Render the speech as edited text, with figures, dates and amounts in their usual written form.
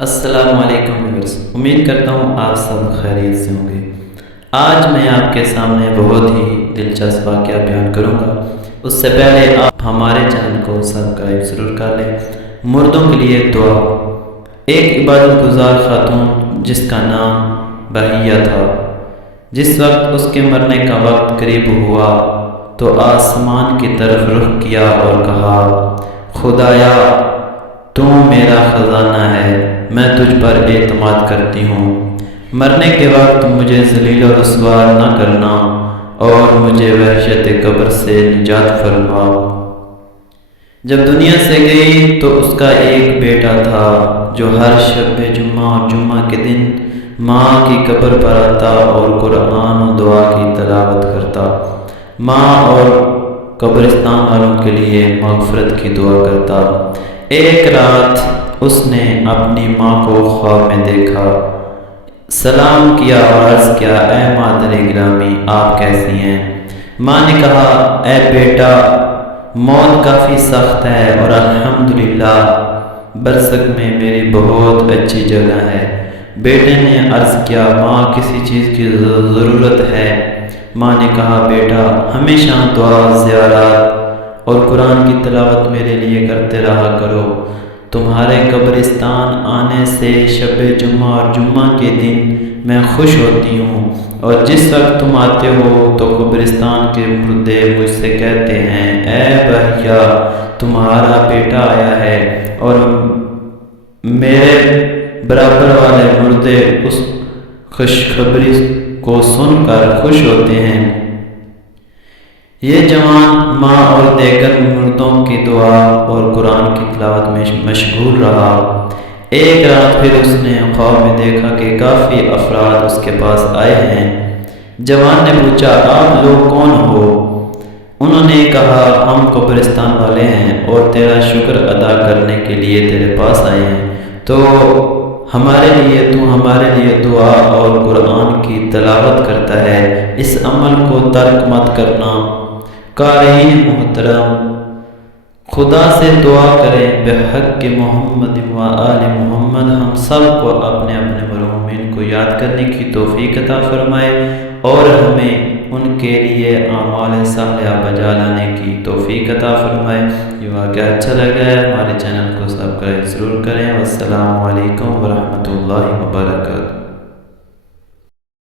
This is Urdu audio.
السلام علیکم ویورز، امید کرتا ہوں آپ سب خیریت سے ہوں گے۔ آج میں آپ کے سامنے بہت ہی دلچسپ واقعہ بیان کروں گا۔ اس سے پہلے آپ ہمارے چینل کو سبسکرائب ضرور کر لیں۔ مردوں کے لیے دعا۔ ایک عبادت گزار خاتون جس کا نام بہیہ تھا، جس وقت اس کے مرنے کا وقت قریب ہوا تو آسمان کی طرف رخ کیا اور کہا، خدایا تو میرا خزانہ ہے، میں تجھ پر اعتماد کرتی ہوں۔ مرنے کے وقت مجھے ذلیل و رسوا نہ کرنا اور مجھے وحشت قبر سے نجات فرما۔ جب دنیا سے گئی تو اس کا ایک بیٹا تھا جو ہر شب جمعہ اور جمعہ کے دن ماں کی قبر پر آتا اور قرآن و دعا کی تلاوت کرتا، ماں اور قبرستان والوں کے لیے مغفرت کی دعا کرتا۔ ایک رات اس نے اپنی ماں کو خواب میں دیکھا، سلام کیا اور عرض کیا، اے مادر گرامی، آپ کیسی ہیں؟ ماں نے کہا، اے بیٹا، موت کافی سخت ہے اور الحمدللہ برزخ میں میری بہت اچھی جگہ ہے۔ بیٹے نے عرض کیا، ماں کسی چیز کی ضرورت ہے؟ ماں نے کہا، بیٹا ہمیشہ دعا، زیارات اور قرآن کی تلاوت میرے لیے کرتے رہا کرو۔ تمہارے قبرستان آنے سے شب جمعہ اور جمعہ کے دن میں خوش ہوتی ہوں، اور جس وقت تم آتے ہو تو قبرستان کے مردے مجھ سے کہتے ہیں، اے بہیہ، تمہارا بیٹا آیا ہے، اور میرے برابر والے مردے اس خوشخبری کو سن کر خوش ہوتے ہیں۔ یہ جوان ماں اور دیگر مردوں کی دعا اور قرآن کی تلاوت میں مشغول رہا۔ ایک رات پھر اس نے خواب میں دیکھا کہ کافی افراد اس کے پاس آئے ہیں۔ جوان نے پوچھا، آپ لوگ کون ہو؟ انہوں نے کہا، ہم قبرستان والے ہیں اور تیرا شکر ادا کرنے کے لیے تیرے پاس آئے ہیں، تو ہمارے لیے دعا اور قرآن کی تلاوت کرتا ہے، اس عمل کو ترک مت کرنا۔ قارئین محترم، خدا سے دعا کریں بحق محمد و آل محمد ہم سب کو اپنے اپنے مرحومین کو یاد کرنے کی توفیق عطا فرمائے اور ہمیں ان کے لیے اعمال صالحہ بجا لانے کی توفیق عطا فرمائے۔ یہ واقعہ اچھا لگا ہے ہمارے چینل کو سبسکرائب ضرور کریں۔ والسلام علیکم ورحمۃ اللہ وبرکاتہ۔